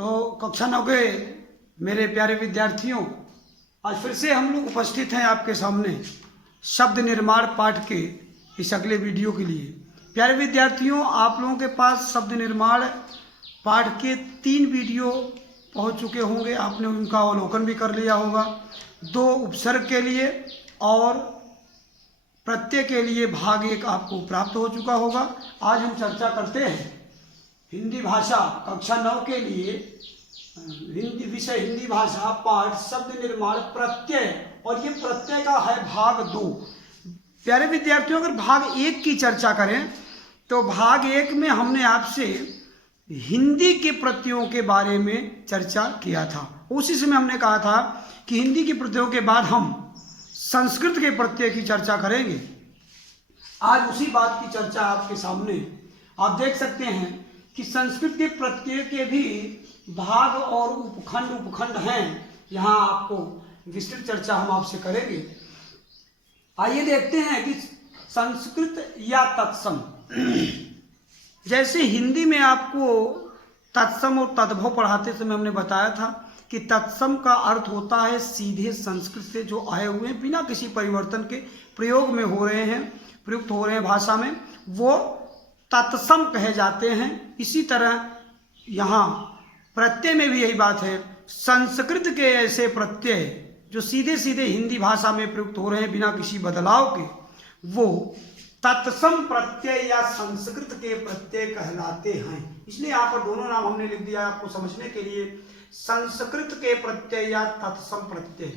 तो कक्षा 9 के मेरे प्यारे विद्यार्थियों, आज फिर से हम लोग उपस्थित हैं आपके सामने शब्द निर्माण पाठ के इस अगले वीडियो के लिए। प्यारे विद्यार्थियों, आप लोगों के पास शब्द निर्माण पाठ के 3 वीडियो पहुंच चुके होंगे। आपने उनका अवलोकन भी कर लिया होगा। 2 उपसर्ग के लिए और प्रत्यय के लिए भाग 1 आपको प्राप्त हो चुका होगा। आज हम चर्चा करते हैं हिंदी भाषा कक्षा 9 के लिए हिंदी भाषा पाठ शब्द निर्माण प्रत्यय, और ये प्रत्यय का है भाग 2। प्यारे विद्यार्थियों, अगर भाग 1 की चर्चा करें तो भाग 1 में हमने आपसे हिंदी के प्रत्ययों के बारे में चर्चा किया था। उसी समय हमने कहा था कि हिंदी के प्रत्ययों के बाद हम संस्कृत के प्रत्यय की चर्चा करेंगे। आज उसी बात की चर्चा आपके सामने आप देख सकते हैं कि संस्कृत के प्रत्यय के भी भाग और उपखंड हैं। यहाँ आपको विस्तृत चर्चा हम आपसे करेंगे। आइए देखते हैं कि संस्कृत या तत्सम। जैसे हिंदी में आपको तत्सम और तद्भव पढ़ाते समय हमने बताया था कि तत्सम का अर्थ होता है सीधे संस्कृत से जो आए हुए हैं, बिना किसी परिवर्तन के प्रयोग में हो रहे हैं, प्रयुक्त हो रहे हैं भाषा में, वो तत्सम कहे जाते हैं। इसी तरह यहाँ प्रत्यय में भी यही बात है। संस्कृत के ऐसे प्रत्यय जो सीधे सीधे हिंदी भाषा में प्रयुक्त हो रहे हैं बिना किसी बदलाव के, वो तत्सम प्रत्यय या संस्कृत के प्रत्यय कहलाते हैं। इसलिए यहाँ पर दोनों नाम हमने लिख दिया आपको समझने के लिए, संस्कृत के प्रत्यय या तत्सम प्रत्यय।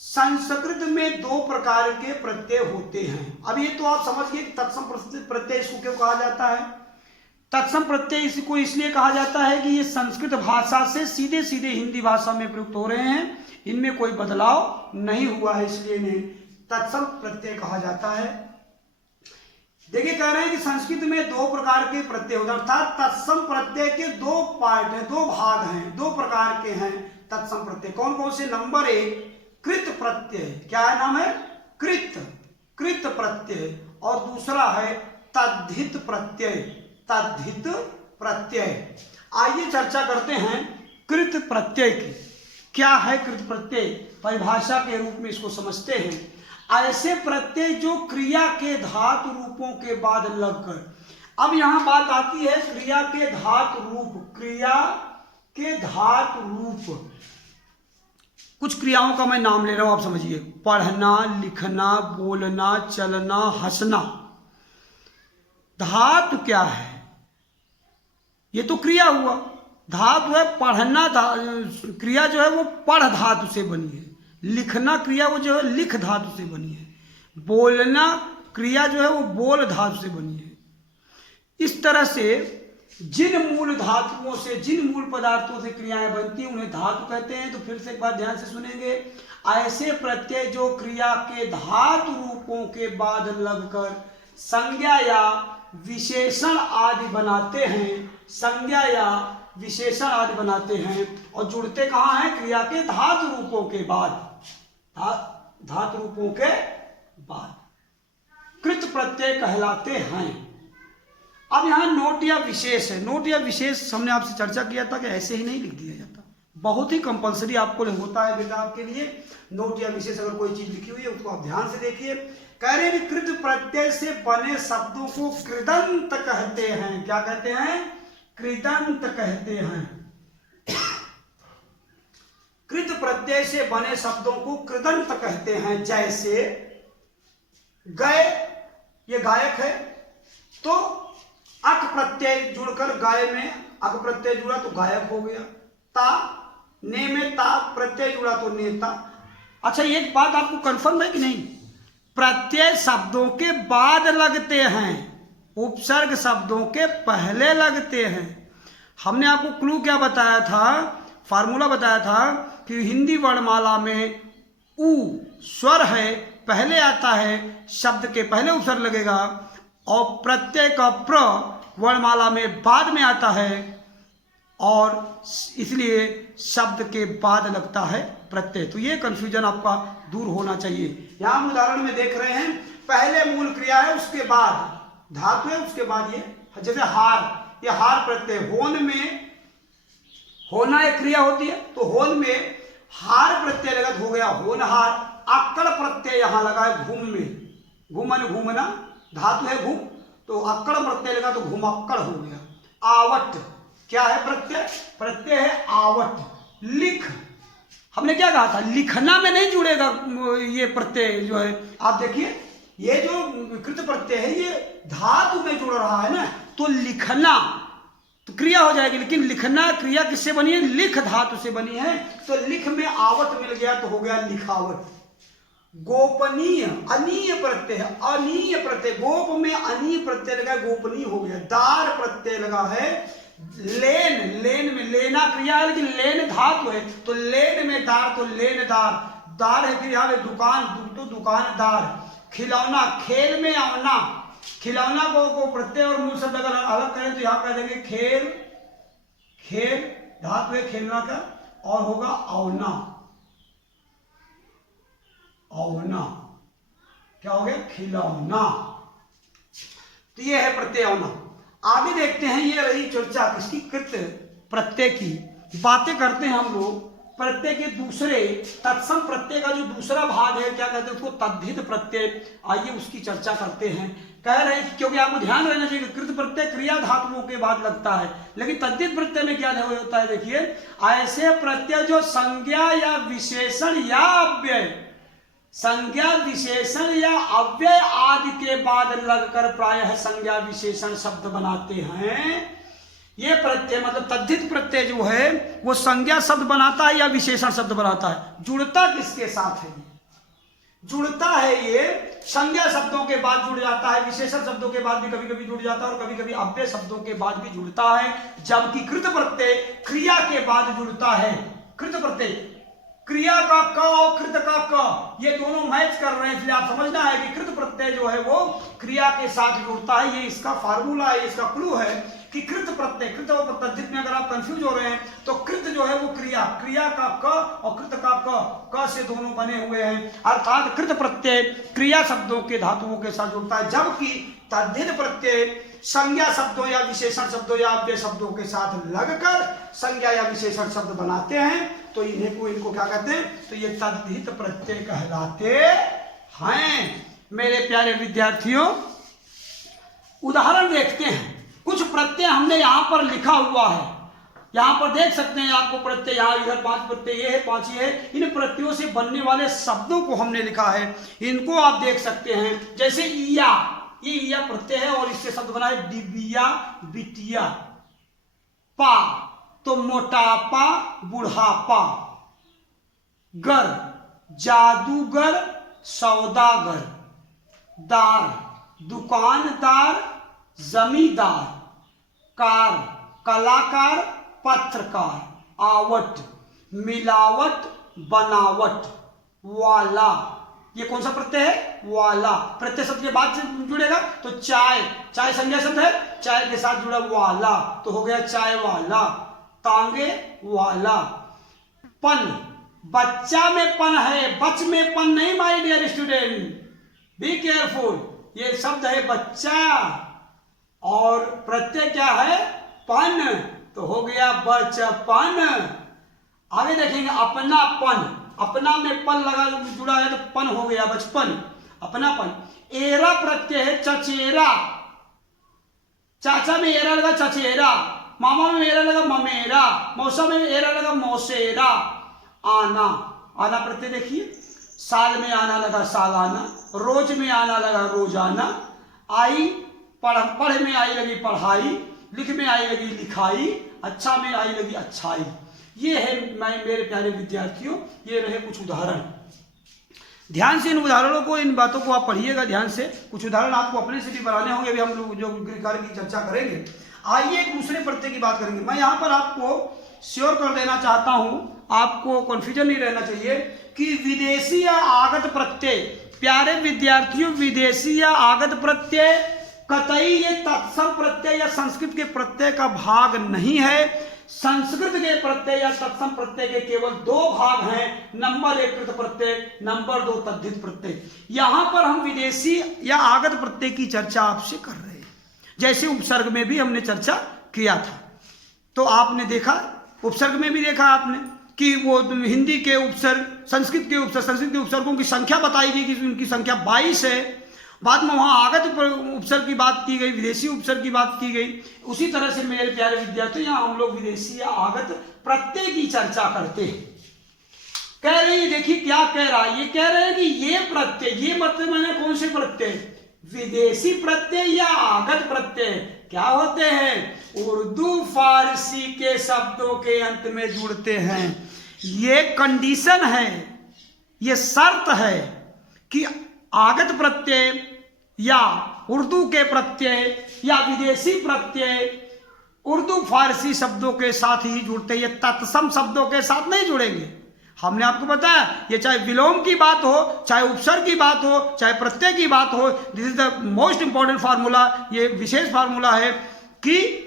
संस्कृत में 2 प्रकार के प्रत्यय होते हैं। अब ये तो आप समझ गए तत्सम प्रत्यय इसको क्यों कहा जाता है। तत्सम प्रत्यय इसको इसलिए कहा जाता है कि ये संस्कृत भाषा से सीधे सीधे हिंदी भाषा में प्रयुक्त हो रहे हैं, इनमें कोई बदलाव नहीं हुआ है, इसलिए इन्हें तत्सम प्रत्यय कहा जाता है। देखिए, कह रहे हैं कि संस्कृत में 2 प्रकार के प्रत्यय होते हैं, अर्थात तत्सम प्रत्यय के 2 पार्ट हैं, 2 भाग हैं, 2 प्रकार के हैं तत्सम प्रत्यय। कौन कौन से? नंबर 1 कृत प्रत्यय। क्या है नाम है? कृत प्रत्यय। और दूसरा है तद्धित प्रत्यय। तद्धित प्रत्यय। आइए चर्चा करते हैं कृत प्रत्यय की। क्या है कृत प्रत्यय? परिभाषा के रूप में इसको समझते हैं। ऐसे प्रत्यय जो क्रिया के धातु रूपों के बाद लगकर, अब यहां बात आती है क्रिया के धातु रूप। क्रिया के धातु रूप, कुछ क्रियाओं का मैं नाम ले रहा हूं, आप समझिए। पढ़ना, लिखना, बोलना, चलना, हंसना। धातु क्या है? ये तो क्रिया हुआ। धातु है पढ़ना, क्रिया जो है वो पढ़ धातु से बनी है। लिखना क्रिया वो जो है लिख धातु से बनी है। बोलना क्रिया जो है वो बोल धातु से बनी है। इस तरह से जिन मूल धातुओं से, जिन मूल पदार्थों से क्रियाएं बनती हैं उन्हें धातु कहते हैं। तो फिर से एक बात ध्यान से सुनेंगे। ऐसे प्रत्यय जो क्रिया के धातु रूपों के बाद लगकर संज्ञा या विशेषण आदि बनाते हैं, संज्ञा या विशेषण आदि बनाते हैं, और जुड़ते कहाँ हैं? क्रिया के धातु रूपों के बाद। धातु रूपों के बाद कृत प्रत्यय कहलाते हैं। अब यहाँ नोट या विशेष है। नोट या विशेष हमने आपसे चर्चा किया था कि ऐसे ही नहीं लिख दिया जाता, बहुत ही कंपलसरी आपको होता है बेटा आपके लिए। नोट या विशेष अगर कोई चीज लिखी हुई है उसको आप ध्यान से देखिए। कह रहे हैं कृत प्रत्यय से बने शब्दों को कृदंत कहते हैं। क्या कहते हैं? कृदंत कहते हैं। कृत प्रत्यय से बने शब्दों को कृदंत कहते हैं। जैसे गए, ये गायक है, तो अक प्रत्यय जुड़कर गाय में अक प्रत्यय जुड़ा तो गायक हो गया। ता, ने में ता प्रत्यय जुड़ा तो नेता। अच्छा, एक बात आपको कंफर्म है कि नहीं? प्रत्यय शब्दों के बाद लगते हैं, उपसर्ग शब्दों के पहले लगते हैं। हमने आपको क्लू क्या बताया था? फार्मूला बताया था कि हिंदी वर्णमाला में उ स्वर है, पहले आता है, शब्द के पहले उपसर्ग लगेगा, और प्रत्यय का प्र वर्णमाला में बाद में आता है, और इसलिए शब्द के बाद लगता है प्रत्यय। तो ये कंफ्यूजन आपका दूर होना चाहिए। यहां हम उदाहरण में देख रहे हैं, पहले मूल क्रिया है, उसके बाद धातु है, उसके बाद ये, जैसे हार, ये हार प्रत्यय। होन में होना एक क्रिया होती है, तो होन में हार प्रत्यय लगा तो हो गया होनहार। अक्कड़ प्रत्यय यहां लगा है घूम में, घूमन घूमना धातु है घूम, तो अक्कड़ प्रत्यय लगा तो घुमक्कड़ हो गया। आवट क्या है प्रत्यय? प्रत्यय है आवट। लिख, हमने क्या कहा था, लिखना में नहीं जुड़ेगा ये प्रत्यय जो है। आप देखिए ये जो कृत प्रत्यय है ये धातु में जुड़ रहा है ना, तो लिखना तो क्रिया हो जाएगी, लेकिन लिखना क्रिया किससे बनी है? लिख धातु से बनी है, तो लिख में आवट मिल गया तो हो गया लिखावट। गोपनीय अनीय प्रत्यय, अनीय प्रत्यय, गोप में अनीय प्रत्यय लगा गोपनीय हो गया। दार प्रत्यय लगा है लेन, लेन में लेना क्रिया है लेकिन लेन धातु है, तो लेन में दार तो लेनदार। दार है फिर यहाँ दुकान, तो दुकानदार। खिलौना, खेल में आवना, खिलौना को प्रत्यय और मूल शब्द अगर अलग करें तो यहाँ कह देंगे खेल, खेल धातु है खेलना का, और होगा आवना, आवना क्या हो गया? खिलौना। तो ये है प्रत्यय आवना। आगे देखते हैं, ये रही चर्चा किसकी? कृत प्रत्यय की। बातें करते हैं हम लोग प्रत्यय के दूसरे तत्सम प्रत्यय का जो दूसरा भाग है, क्या कहते हैं उसको? तद्धित प्रत्यय। आइए उसकी चर्चा करते हैं। कह रहे हैं क्योंकि आपको ध्यान रहना चाहिए कृत प्रत्यय क्रिया धातुओं के बाद लगता है, लेकिन तद्धित प्रत्यय में क्या होता है? देखिए, ऐसे प्रत्यय जो संज्ञा या विशेषण या अव्यय, संज्ञा विशेषण या अव्यय आदि के बाद लगकर प्रायः संज्ञा विशेषण शब्द बनाते हैं। ये प्रत्यय मतलब तद्धित प्रत्यय जो है वो संज्ञा शब्द बनाता है या विशेषण शब्द बनाता है? जुड़ता किसके साथ है? जुड़ता है ये संज्ञा शब्दों के बाद जुड़ जाता है, विशेषण शब्दों के बाद भी कभी कभी जुड़ जाता है और कभी कभी अव्यय शब्दों के बाद भी जुड़ता है। जबकि कृत प्रत्यय क्रिया के बाद जुड़ता है। कृत प्रत्यय क्रिया का क और कृत का क ये दोनों मैच कर रहे हैं, इसलिए आप समझना है कि कृत प्रत्यय जो है वो क्रिया के साथ जुड़ता है। ये इसका फार्मूला है, इसका क्लू है कि कृत प्रत्यय, कृत और तद्धित में अगर आप कंफ्यूज हो रहे हैं तो कृत जो है वो क्रिया, क्रिया का क और कृत का क से दोनों बने हुए हैं, अर्थात कृत प्रत्यय क्रिया शब्दों के धातुओं के साथ जुड़ता है, जबकि तद्धित प्रत्यय संज्ञा शब्दों या विशेषण शब्दों या अव्यय शब्दों के साथ लगकर संज्ञा या विशेषण शब्द बनाते हैं। तो इनको क्या कहते हैं? तो ये तद्धित प्रत्यय कहलाते हैं। मेरे प्यारे विद्यार्थियों, उदाहरण देखते हैं। कुछ प्रत्यय हमने यहाँ पर लिखा हुआ है, यहाँ पर देख सकते हैं आपको प्रत्यय, यहाँ इधर 5 प्रत्यय ये है, 5 ये है। इन प्रत्ययों से बनने वाले शब्दों को हमने लिखा है, इनको आप देख सकते हैं। जैसे ईया, ये ईया प्रत्यय है और इससे शब्द बना है डिबिया, बिटिया। पा तो मोटापा, बुढ़ापा। गर जादूगर, सौदागर। दार दुकानदार, जमींदार। कार कलाकार, पत्रकार। आवट मिलावट, बनावट। वाला ये कौन सा प्रत्यय है? वाला। प्रत्यय शब्द के बाद जुड़ेगा तो चाय, चाय संज्ञा शब्द है, चाय के साथ जुड़ा वाला तो हो गया चाय वाला। तांगे वाला। पन बच्चा में पन है, बच में पन नहीं my dear student, be careful. ये शब्द है बच्चा और प्रत्यय क्या है? पन, तो हो गया बचपन। आगे देखेंगे अपनापन, अपना में पन लगा जुड़ा है तो पन हो गया बचपन, अपनापन। एरा प्रत्यय है चचेरा, चाचा में एरा लगा चचेरा, मामा में एरा लगा ममेरा, मौसा में एरा लगा मौसेरा। आना, आना प्रत्यय देखिए, साल में आना लगा सालाना, रोज में आना लगा रोजाना। आई पढ़ में आई लगी पढ़ाई, लिख में आई लगी लिखाई, अच्छा में आई लगी अच्छाई। ये है मेरे प्यारे विद्यार्थियों, ये रहे कुछ उदाहरण। ध्यान से इन उदाहरणों को, इन बातों को आप पढ़िएगा ध्यान से। कुछ उदाहरण आपको अपने से भी बनाने होंगे, अभी हम लोग जो कार्य की चर्चा करेंगे। आइए एक दूसरे प्रत्यय की बात करेंगे। मैं यहाँ पर आपको श्योर कर देना चाहता हूँ, आपको कन्फ्यूजन नहीं रहना चाहिए कि विदेशी या आगत प्रत्यय, प्यारे विद्यार्थियों, विदेशी या आगत प्रत्यय कतई ये तत्सम प्रत्यय या संस्कृत के प्रत्यय का भाग नहीं है। संस्कृत के प्रत्यय या तत्सम प्रत्यय के केवल 2 भाग हैं, नंबर 1 कृत प्रत्यय, नंबर 2 तद्धित प्रत्यय। यहां पर हम विदेशी या आगत प्रत्यय की चर्चा आपसे कर रहे हैं, जैसे उपसर्ग में भी हमने चर्चा किया था। तो आपने देखा उपसर्ग में भी देखा आपने कि वो हिंदी के उपसर्ग, संस्कृत के उपसर्गों की संख्या बताई गई कि उनकी संख्या 22 है। बाद में वहाँ आगत उपसर्ग की बात की गई, विदेशी उपसर्ग की बात की गई। उसी तरह से मेरे प्यारे विद्यार्थियों, यहाँ हम लोग विदेशी या आगत प्रत्यय की चर्चा करते हैं। कह रहे हैं, देखिए क्या कह रहा है, ये कह रहे हैं कि ये प्रत्यय, ये मतलब मैंने कौन से प्रत्यय, विदेशी प्रत्यय या आगत प्रत्यय क्या होते हैं, उर्दू फारसी के शब्दों के अंत में जुड़ते हैं। ये कंडीशन है, ये शर्त है कि आगत प्रत्यय या उर्दू के प्रत्यय या विदेशी प्रत्यय उर्दू फारसी शब्दों के साथ ही जुड़ते हैं, ये तत्सम शब्दों के साथ नहीं जुड़ेंगे। हमने आपको बताया, ये चाहे विलोम की बात हो, चाहे उपसर्ग की बात हो, चाहे प्रत्यय की बात हो, this is the most important formula. ये विशेष फार्मूला है कि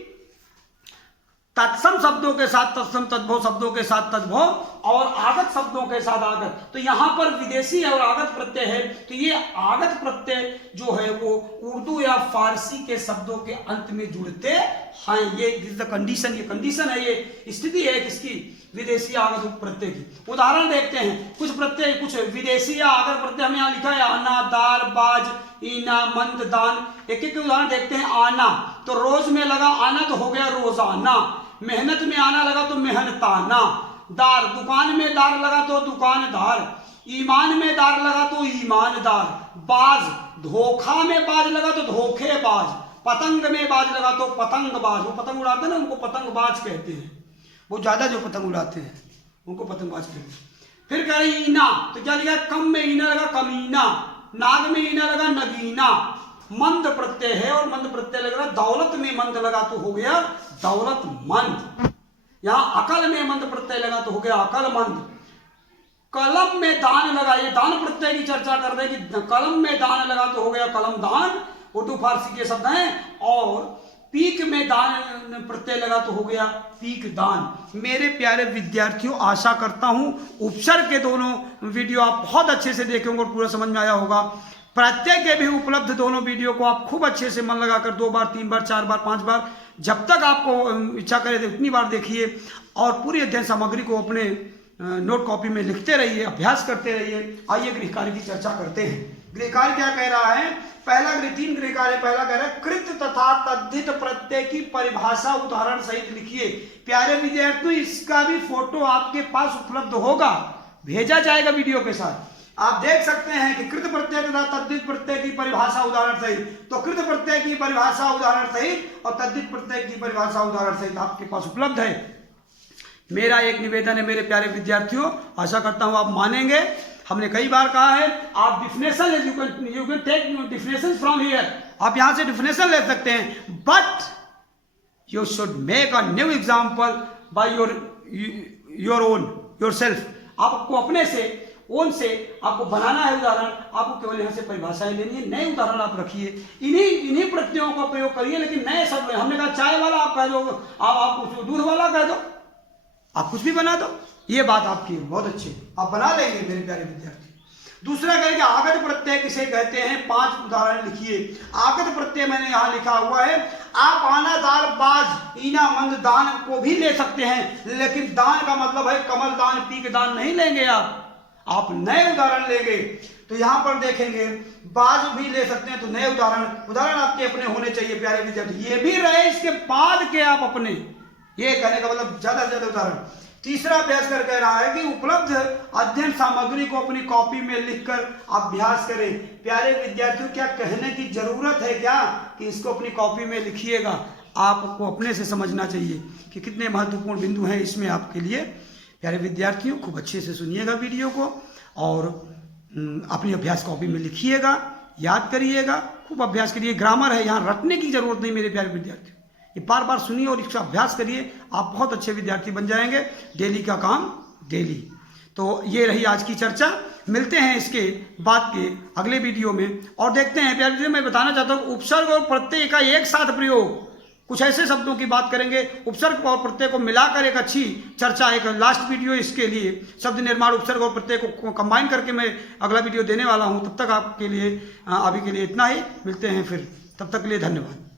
तत्सम शब्दों के साथ तत्सम, तद्भव शब्दों के साथ तद्भव और आगत शब्दों के साथ आगत। तो यहां पर विदेशी और आगत प्रत्यय है, तो ये आगत प्रत्यय जो है वो उर्दू या फारसी के शब्दों के अंत में जुड़ते हैं। ये दिस द कंडीशन, ये कंडीशन है, ये स्थिति है किसकी, विदेशी आगत प्रत्यय की। उदाहरण देखते हैं, कुछ प्रत्यय, कुछ विदेशी या आगत प्रत्यय हमें यहाँ लिखा है, आना, दार, बाज, ईना, मंद, दान। एक एक उदाहरण देखते हैं। आना, तो रोज में लगा आना तो हो गया रोजाना। मेहनत में आना लगा तो मेहनताना। दार, दुकान में दार लगा तो दुकानदार। ईमान में दार लगा तो ईमानदार। बाज, धोखा में बाज लगा तो धोखेबाज। पतंग में बाज लगा तो पतंगबाज। वो पतंग उड़ाते हैं ना, उनको पतंगबाज कहते हैं। वो ज्यादा जो पतंग उड़ाते हैं उनको पतंगबाज कहते हैं। फिर कह रहे ईना, तो क्या लिखा, कम में ईना लगा कमीना। नाग में ईना लगा नगीना। मंद प्रत्यय है और मंद प्रत्यय लग रहा, दौलत में मंद लगा तो हो गया दौलतमंद। यहां अकल में मंद प्रत्यय लगा तो हो गया अकलमंद। कलम में दान लगा, ये दान प्रत्यय की चर्चा कर रहे हैं कि कलम में दान लगा तो हो गया कलमदान, उर्दू फारसी के शब्द हैं। और पीक में दान प्रत्यय लगा तो हो गया पीक दान। मेरे प्यारे विद्यार्थियों, आशा करता हूं उपसर्ग के दोनों वीडियो आप बहुत अच्छे से देखे होंगे और पूरा समझ में आया होगा। प्रत्यय के भी उपलब्ध दोनों वीडियो को आप खूब अच्छे से मन लगाकर 2 बार, 3 बार, 4 बार, 5 बार, जब तक आपको इच्छा करे तो उतनी बार देखिए। और पूरी अध्ययन सामग्री को अपने नोट कॉपी में लिखते रहिए, अभ्यास करते रहिए। आइए गृहकार्य की चर्चा करते हैं। गृहकार्य क्या कह रहा है, पहला 3 गृहकार्य। पहला कह रहा है कृत तथा तद्धित प्रत्यय की परिभाषा उदाहरण सहित लिखिए। प्यारे विद्यार्थियों, इसका भी फोटो आपके पास उपलब्ध होगा, भेजा जाएगा वीडियो के साथ। आप देख सकते हैं कि कृत प्रत्यय तथा तद्धित प्रत्यय की परिभाषा उदाहरण सहित। तो कृत प्रत्यय की परिभाषा उदाहरण सहित और तद्धित प्रत्यय की परिभाषा उदाहरण सहित आपके पास उपलब्ध है। मेरा एक निवेदन है मेरे प्यारे विद्यार्थियों, आशा करता हूं आप मानेंगे। हमने कई बार कहा है, आप definition, you can take definition from here, आप यहां से डिफिनेशन ले सकते हैं, but you should make a new example by your own, yourself. आपको अपने से, ओन से आपको बनाना है उदाहरण। आपको केवल यहां से परिभाषाएं लेनी है, नए उदाहरण आप रखिए, इन्हीं प्रत्ययों का प्रयोग करिए, लेकिन नए शब्द। हमने कहा चाय वाला आप कह दो, आप दूध वाला कह दो, आप कुछ भी बना दो, ये बात आपकी बहुत अच्छी, आप बना लेंगे मेरे प्यारे विद्यार्थी। दूसरा कहेंगे आगत प्रत्यय किसे कहते हैं, 5 उदाहरण लिखिए। आगत प्रत्यय मैंने यहां लिखा हुआ है, आप आना, दार, बाज, ईना, मंद, दान को भी ले सकते हैं, लेकिन दान का मतलब है कमल दान, पीक दान नहीं लेंगे आप नए उदाहरण लेंगे। तो यहां पर देखेंगे बाज भी ले सकते हैं, तो नए उदाहरण आपके अपने होने चाहिए प्यारे विद्यार्थी। ये भी रहे इसके बाद के आप अपने, ये कहने का मतलब ज्यादा से ज्यादा उदाहरण। तीसरा अभ्यास कर कह रहा है कि उपलब्ध अध्ययन सामग्री को अपनी कॉपी में लिखकर अभ्यास करें। प्यारे विद्यार्थियों, क्या कहने की जरूरत है क्या कि इसको अपनी कॉपी में लिखिएगा। आपको अपने से समझना चाहिए कि कितने महत्वपूर्ण बिंदु हैं इसमें आपके लिए। प्यारे विद्यार्थियों, खूब अच्छे से सुनिएगा वीडियो को और अपनी अभ्यास कॉपी में लिखिएगा, याद करिएगा, खूब अभ्यास करिए। ग्रामर है, यहाँ रटने की जरूरत नहीं मेरे प्यारे विद्यार्थियों, ये बार बार सुनिए और इसका अभ्यास करिए, आप बहुत अच्छे विद्यार्थी बन जाएंगे। डेली का काम डेली। तो ये रही आज की चर्चा, मिलते हैं इसके बाद के अगले वीडियो में और देखते हैं। प्यारे विद्यार्थी, मैं बताना चाहता हूँ उपसर्ग और प्रत्यय का एक साथ प्रयोग, कुछ ऐसे शब्दों की बात करेंगे, उपसर्ग और प्रत्यय को मिलाकर एक अच्छी चर्चा, एक लास्ट वीडियो इसके लिए। शब्द निर्माण उपसर्ग और प्रत्यय को कंबाइन करके मैं अगला वीडियो देने वाला हूँ। तब तक आपके लिए अभी के लिए इतना ही, मिलते हैं फिर, तब तक के लिए धन्यवाद।